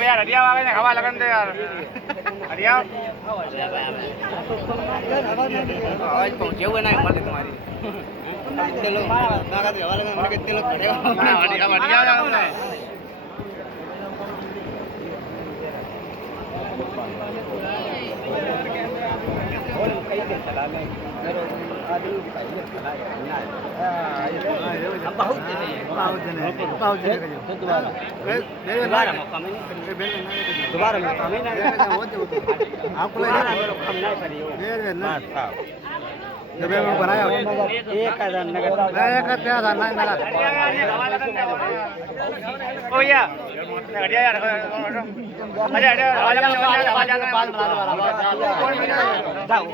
यार हरिया आवे ने हवा लगन दे यार हरिया आवाज पहुंचे हुए ना मत तुम्हारी कितने लोग ना का हवा लगन मेरे कितने लोग खड़े हो हरिया हरिया ना और कई के चला ले आदमी दिखाइए चला हम बहुत जने दोबारा मौका में दोबारा मौका में ना आपको लगा हम नहीं करियो ना जब मैं बनाया 1000 नगद एक क्या था नहीं लगा ओ या हटिया यार अरे अरे आवाज जाओ